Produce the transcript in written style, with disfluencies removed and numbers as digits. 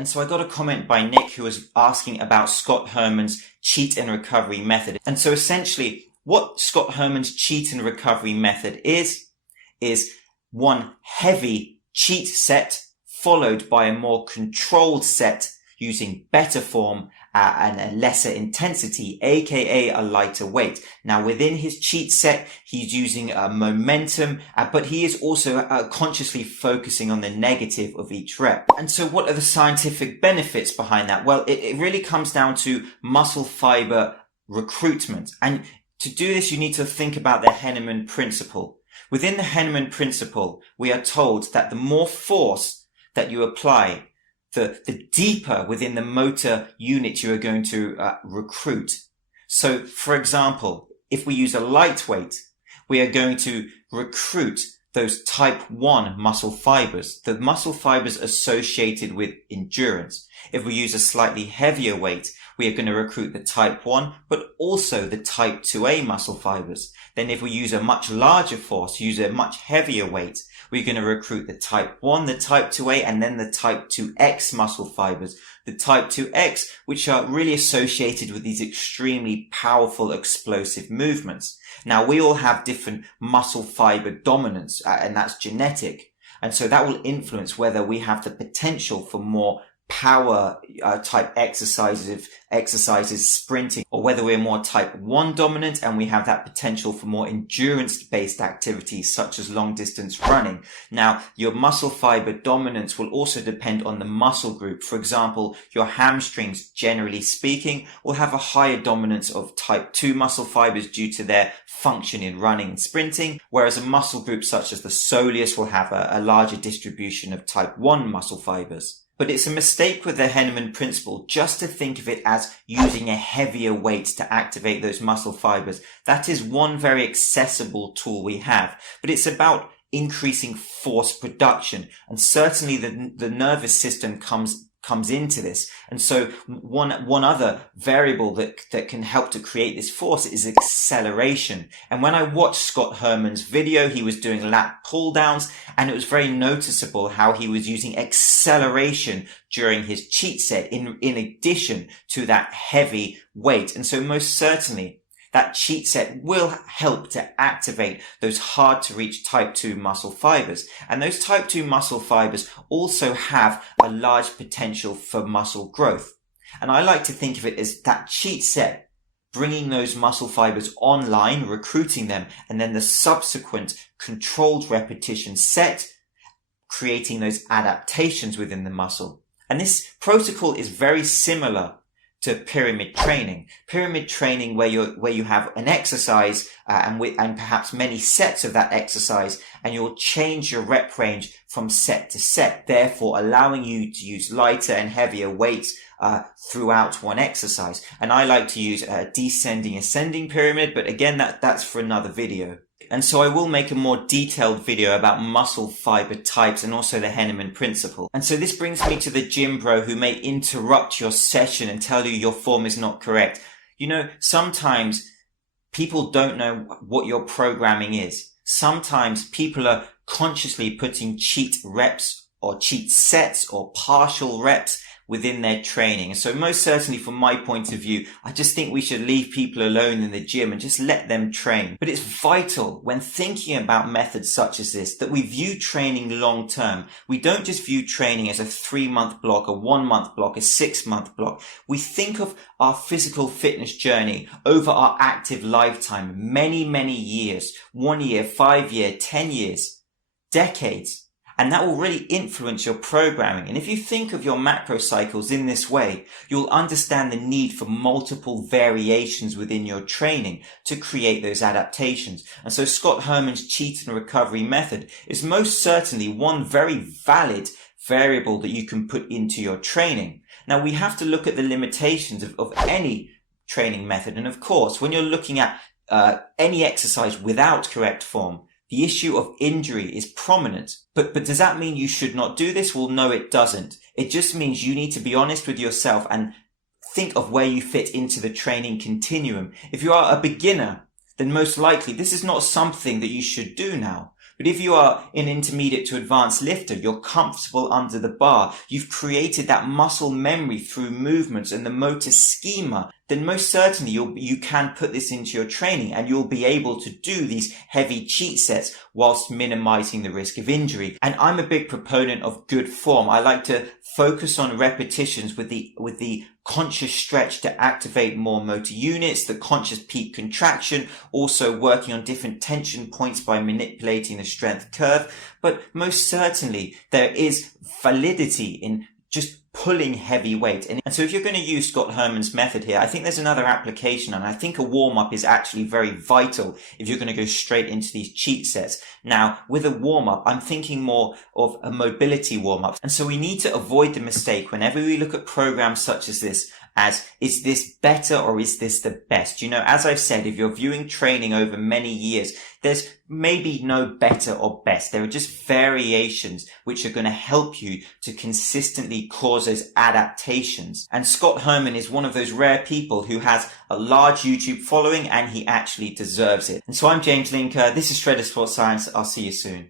And so I got a comment by Nick who was asking about Scott Herman's cheat and recovery method. And so essentially what Scott Herman's cheat and recovery method is one heavy cheat set followed by a more controlled set using better form and a lesser intensity, aka a lighter weight. Now within his cheat set, he's using momentum, but he is also consciously focusing on the negative of each rep. And so what are the scientific benefits behind that? Well, it really comes down to muscle fiber recruitment. And to do this, you need to think about the Herman principle. Within the Herman principle, we are told that the more force that you apply, the deeper within the motor unit you are going to recruit. So, for example, if we use a lightweight, we are going to recruit those type 1 muscle fibers, the muscle fibers associated with endurance. If we use a slightly heavier weight, we are going to recruit the type 1, but also the type 2A muscle fibers. Then if we use a much larger force, use a much heavier weight, we're going to recruit the type 1, the type 2A, and then the type 2X muscle fibers. The type 2X, which are really associated with these extremely powerful explosive movements. Now, we all have different muscle fiber dominance, and that's genetic. And so that will influence whether we have the potential for more power type exercises, sprinting, or whether we're more type 1 dominant and we have that potential for more endurance based activities such as long distance running. Now, your muscle fiber dominance will also depend on the muscle group. For example, your hamstrings, generally speaking, will have a higher dominance of type 2 muscle fibers due to their function in running and sprinting, whereas a muscle group such as the soleus will have a larger distribution of type 1 muscle fibers. But it's a mistake with the Herman principle just to think of it as using a heavier weight to activate those muscle fibers. That is one very accessible tool we have, but it's about increasing force production. And certainly the nervous system comes into this. And so one other variable that can help to create this force is acceleration. And when I watched Scott Herman's video, he was doing lat pull downs, and it was very noticeable how he was using acceleration during his cheat set in addition to that heavy weight. And so most certainly that cheat set will help to activate those hard to reach type 2 muscle fibers. And those type 2 muscle fibers also have a large potential for muscle growth. And I like to think of it as that cheat set, bringing those muscle fibers online, recruiting them, and then the subsequent controlled repetition set, creating those adaptations within the muscle. And this protocol is very similar to pyramid training. Pyramid training where you have an exercise and perhaps many sets of that exercise, and you'll change your rep range from set to set, therefore allowing you to use lighter and heavier weights throughout one exercise. And I like to use a descending ascending pyramid, but again that's for another video. And so I will make a more detailed video about muscle fiber types and also the Herman principle. And so this brings me to the gym bro who may interrupt your session and tell you your form is not correct. You know, sometimes people don't know what your programming is. Sometimes people are consciously putting cheat reps or cheat sets or partial reps within their training. So most certainly from my point of view, I just think we should leave people alone in the gym and just let them train. But it's vital when thinking about methods such as this that we view training long term. We don't just view training as a 3-month block, a 1-month block, a 6-month block. We think of our physical fitness journey over our active lifetime, many, many years, 1 year, 5 year, 10 years, decades. And that will really influence your programming. And if you think of your macro cycles in this way, you'll understand the need for multiple variations within your training to create those adaptations. And so Scott Herman's cheat and recovery method is most certainly one very valid variable that you can put into your training. Now, we have to look at the limitations of any training method. And of course, when you're looking at any exercise without correct form, the issue of injury is prominent. But does that mean you should not do this? Well, no, it doesn't. It just means you need to be honest with yourself and think of where you fit into the training continuum. If you are a beginner, then most likely this is not something that you should do now. But if you are an intermediate to advanced lifter, you're comfortable under the bar, you've created that muscle memory through movements and the motor schema, then most certainly you can put this into your training and you'll be able to do these heavy cheat sets whilst minimizing the risk of injury. And I'm a big proponent of good form. I like to focus on repetitions with the conscious stretch to activate more motor units, the conscious peak contraction, also working on different tension points by manipulating the strength curve. But most certainly there is validity in just pulling heavy weight. And so if you're going to use Scott Herman's method here, I think there's another application, and I think a warm-up is actually very vital if you're going to go straight into these cheat sets. Now, with a warm-up, I'm thinking more of a mobility warm-up. And so we need to avoid the mistake whenever we look at programs such as this, as is this better or is this the best? As I've said, if you're viewing training over many years, there's maybe no better or best. There are just variations which are going to help you to consistently cause those adaptations. And Scott Herman is one of those rare people who has a large YouTube following, and he actually deserves it. And so I'm James Linker. This is Shredder Sports Science. I'll see you soon.